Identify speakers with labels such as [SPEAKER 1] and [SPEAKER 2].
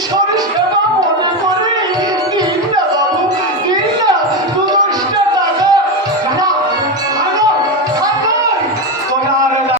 [SPEAKER 1] Scottish Cup.